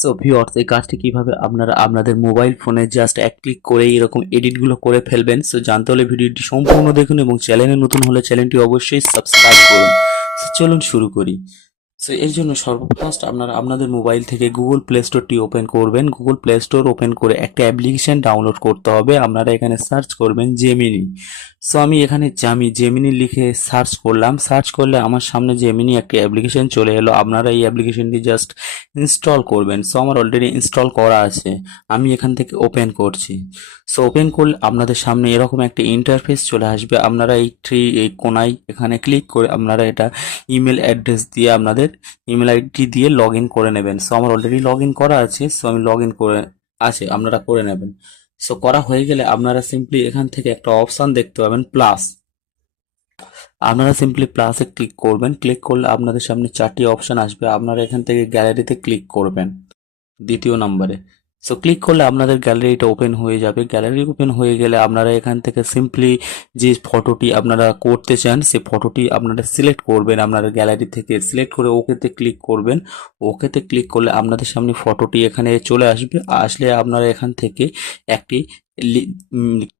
So viewers, এই কাজটি কিভাবে আপনারা আপনাদের মোবাইল ফোনে জাস্ট এক ক্লিক করে এরকম এডিটগুলো করে ফেলবেন। সো জানতে হলে ভিডিওটি সম্পূর্ণ দেখুন এবং চ্যানেলে নতুন হলে চ্যানেলটি অবশ্যই সাবস্ক্রাইব করুন। সো চলুন শুরু করি। সো এর জন্য সর্বপ্রথম আপনারা আপনাদের মোবাইল থেকে গুগল প্লে স্টোরটি ওপেন করবেন। গুগল প্লে স্টোর ওপেন করে একটা অ্যাপ্লিকেশন ডাউনলোড করতে হবে। আপনারা এখানে সার্চ করবেন জেমিনি। সো আমি এখানে জেমিনি লিখে সার্চ করলাম। সার্চ করলে আমার সামনে জেমিনি একটা অ্যাপ্লিকেশন চলে এলো। আপনারা এই অ্যাপ্লিকেশনটি জাস্ট ইনস্টল করবেন। সো আমার অলরেডি ইনস্টল করা আছে, আমি এখান থেকে ওপেন করছি। সো ওপেন করলে আপনাদের সামনে এরকম একটা ইন্টারফেস চলে আসবে। আপনারা এই কোনায় এখানে ক্লিক করে আপনারা এটা ইমেল অ্যাড্রেস দিয়ে আপনাদের ইমেল আইডি দিয়ে লগ ইন করে নেবেন। সো আমার অলরেডি লগ ইন করা আছে, সো আমি লগ ইন করে আছে, আপনারা করে নেবেন। সো করা হয়ে গেলে আপনারা সিম্পলি এখান থেকে একটা অপশান দেখতে পাবেন প্লাস। আপনারা সিম্পলি প্লাসে ক্লিক করবেন। ক্লিক করলে আপনাদের সামনে 4টি অপশান আসবে। আপনারা এখান থেকে গ্যালারিতে ক্লিক করবেন দ্বিতীয় নম্বরে। সো ক্লিক করলে আপনাদের গ্যালারিটা ওপেন হয়ে যাবে। গ্যালারি ওপেন হয়ে গেলে আপনারা এখান থেকে সিম্পলি যে ফটোটি আপনারা করতে চান সেই ফটোটি আপনারা সিলেক্ট করবেন। আপনারা গ্যালারি থেকে সিলেক্ট করে ওকেতে ক্লিক করবেন। ওকেতে ক্লিক করলে আপনাদের সামনে ফটোটি এখানে চলে আসবে। আসলে আপনারা এখান থেকে একটি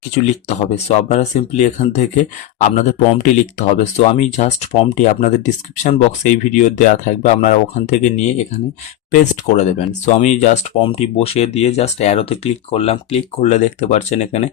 কিছু লিখতে হবে। সো আপনারা সিম্পলি এখান থেকে আপনাদের ফর্মটি লিখতে হবে। সো আমি জাস্ট ফর্মটি আপনাদের ডিসক্রিপশন বক্সে এই ভিডিও দেওয়া থাকবে, আপনারা ওখান থেকে নিয়ে এখানে পেস্ট করে দেবেন। সো আমি জাস্ট ফর্মটি বসিয়ে দিয়ে জাস্ট অ্যারোতে ক্লিক করলাম। ক্লিক করলে দেখতে পাচ্ছেন এখানে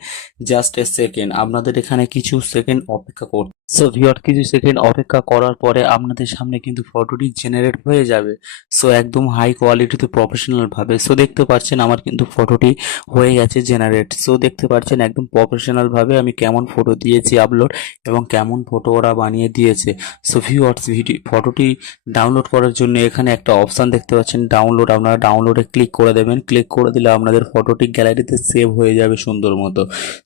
জাস্ট এ সেকেন্ড, আপনাদের এখানে কিছু সেকেন্ড অপেক্ষা করতে। সো ভিউয়ার, কিছু সেকেন্ড অপেক্ষা করার পরে আপনাদের সামনে কিন্তু ফটোটি জেনারেট হয়ে যাবে। সো একদম হাই কোয়ালিটিতে প্রফেশনাল ভাবে। সো দেখতে পাচ্ছেন আমার কিন্তু ফটোটি হয়ে গেছে জেনারেট। সো দেখতে পাচ্ছেন একদম প্রফেশনাল ভাবে আমি কেমন ফটো দিয়েছি আপলোড এবং কেমন ফটো ওরা বানিয়ে দিয়েছে। সো ভিউয়ার্স, ফটোটি ডাউনলোড করার জন্য এখানে একটা অপশান দেখতে পাচ্ছেন ডাউনলোড। আপনারা ডাউনলোডে ক্লিক করে দেবেন। ক্লিক করে দিলে আপনাদের ফটোটি গ্যালারিতে সেভ হয়ে যাবে সুন্দর মতো।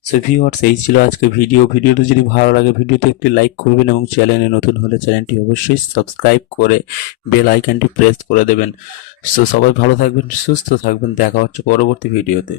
সো ভিউয়ার্স, এই ছিল আজকে ভিডিওটি যদি ভালো লাগে ভিডিওতে একটি লাইক করবেন এবং চ্যানেলে নতুন হলে চ্যানেলটি অবশ্যই সাবস্ক্রাইব করে বেল আইকনটি প্রেস করে দেবেন। সো সবাই ভালো থাকবেন, সুস্থ থাকবেন, দেখা হচ্ছে পরবর্তী ভিডিওতে।